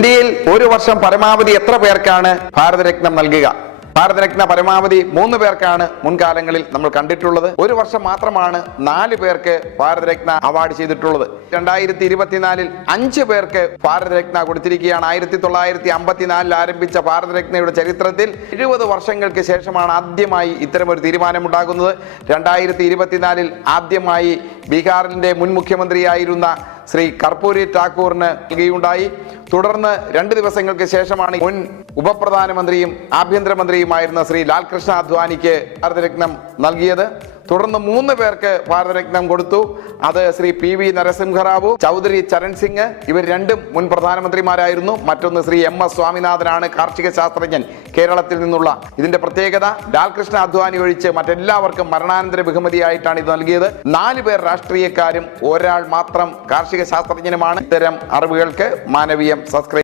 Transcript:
ഇന്ത്യയിൽ ഒരു വർഷം പരമാവധി എത്ര പേർക്കാണ് ഭാരതരത്നം നൽകുക? ഭാരതരത്ന പരമാവധി 3 പേർക്കാണ് മുൻകാലങ്ങളിൽ നമ്മൾ കണ്ടിട്ടുള്ളത്. ഒരു വർഷം മാത്രമാണ് 4 പേർക്ക് ഭാരതരത്ന അവാർഡ് ചെയ്തിട്ടുള്ളത്. 2024 5 പേർക്ക് ഭാരതരത്ന കൊടുത്തിരിക്കുകയാണ്. 1954 ആരംഭിച്ച ഭാരതരത്നയുടെ ചരിത്രത്തിൽ 70 വർഷങ്ങൾക്ക് ശേഷമാണ് ആദ്യമായി ഇത്തരമൊരു തീരുമാനമുണ്ടാകുന്നത്. 2024 ആദ്യമായി ബീഹാറിന്റെ മുൻ മുഖ്യമന്ത്രിയായിരുന്ന ശ്രീ കർപ്പൂരി ഠാക്കൂറിന് നൽകുകയുണ്ടായി. തുടർന്ന് 2 ദിവസങ്ങൾക്ക് ശേഷമാണ് മുൻ ഉപപ്രധാനമന്ത്രിയും ആഭ്യന്തരമന്ത്രിയുമായിരുന്ന ശ്രീ ലാൽകൃഷ്ണ അദ്വാനിക്ക് ഭാരതരത്നം നൽകിയത്. തുടർന്ന് 3 പേർക്ക് ഭാരതരത്നം കൊടുത്തു. അത് ശ്രീ PV നരസിംഹറാവു, ചൗധരി ചരൺ സിംഗ്, ഇവർ രണ്ടും മുൻ പ്രധാനമന്ത്രിമാരായിരുന്നു. മറ്റൊന്ന് ശ്രീ MS സ്വാമിനാഥനാണ്, കാർഷിക ശാസ്ത്രജ്ഞൻ, കേരളത്തിൽ നിന്നുള്ള. ഇതിന്റെ പ്രത്യേകത ലാൽകൃഷ്ണ അദ്വാനി ഒഴിച്ച് മറ്റെല്ലാവർക്കും മരണാനന്തര ബഹുമതിയായിട്ടാണ് ഇത് നൽകിയത്. 4 പേർ രാഷ്ട്രീയക്കാരും ഒരാൾ മാത്രം കാർഷിക ശാസ്ത്രജ്ഞനുമാണ്. ഇത്തരം അറിവുകൾക്ക് മാനവീയം സബ്സ്ക്രൈബ്